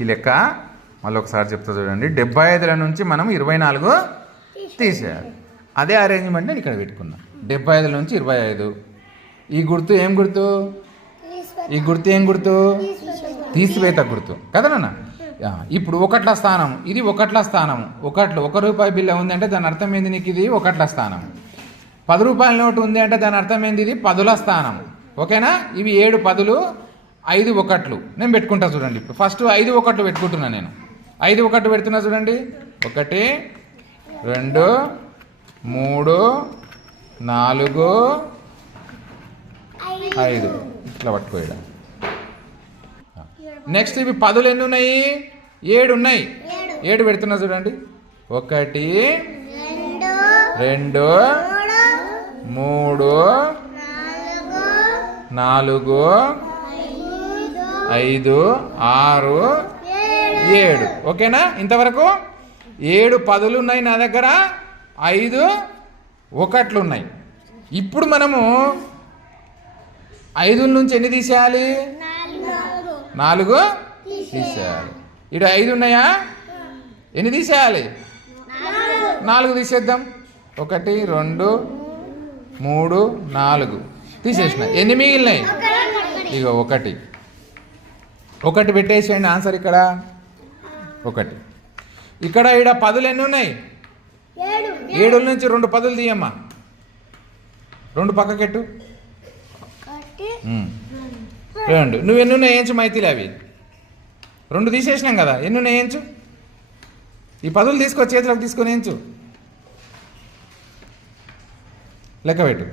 ఈ లెక్క మళ్ళీ ఒకసారి చెప్తా చూడండి. 75ల నుంచి మనం 24 తీసేయాలి. అదే అరేంజ్మెంట్ నేను ఇక్కడ పెట్టుకున్నా. 75ల నుంచి 25. ఈ గుర్తు ఏం గుర్తు? ఈ గుర్తు ఏం గుర్తు? తీసివేత గుర్తు కదా నాన్న. ఇప్పుడు ఒకట్ల స్థానం, ఇది ఒకట్ల స్థానం. ఒకట్లు ₹1 బిల్ల ఉంది అంటే దాని అర్థం ఏంది? నీకు ఇది ఒకట్ల స్థానం. ₹10 నోటు ఉంది అంటే దాని అర్థం ఏంది? ఇది పదుల స్థానం. ఓకేనా? ఇవి 7 పదులు, 5 ఒకట్లు నేను పెట్టుకుంటా చూడండి. ఇప్పుడు ఫస్ట్ 5 ఒకట్లు పెట్టుకుంటున్నా నేను. 5 ఒకట్లు పెడుతున్నా చూడండి. 1 2 3 4 5 ఇట్లా పట్టుకోయడం. నెక్స్ట్ ఇవి పదులు ఎన్ని ఉన్నాయి? 7 ఉన్నాయి. 7 పెడుతున్నా చూడండి. 1 2 3 4 5 6 7. ఓకేనా? ఇంతవరకు 7 పదులు ఉన్నాయి నా దగ్గర, 5 ఒకట్లు ఉన్నాయి. ఇప్పుడు మనము 5 నుంచి ఎన్ని తీసేయాలి? 4 తీసేయాలి. ఇటు 5 ఉన్నాయా? ఎన్ని తీసేయాలి? 4 తీసేద్దాం. 1 2 3 4 తీసేసిన. ఎన్ని మిగిలినాయి? ఇక 1 పెట్టేసేయండి ఆన్సర్ ఇక్కడ. 1 ఇక్కడ ఈడ పదులు ఎన్ని ఉన్నాయి? 7 నుంచి 2 పదులు తీయమ్మా. 2 పక్కకెట్టు. 2 నువ్వు ఎన్ని ఉన్నాయి ఏంచు మైతిలే. అవి 2 తీసేసినాం కదా. ఎన్ని ఉన్నాయి ఏంచు. ఈ పదులు తీసుకో, చేతులకు తీసుకొని ఏంచు. లెక్క పెట్టు.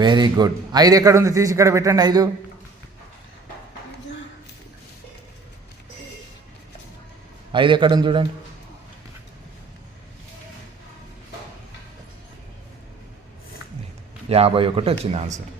Very good. 5 ఎక్కడ ఉంది? తీసి ఇక్కడ పెట్టండి. 5 ఎక్కడ ఉంది చూడండి. 51 వచ్చింది ఆన్సర్.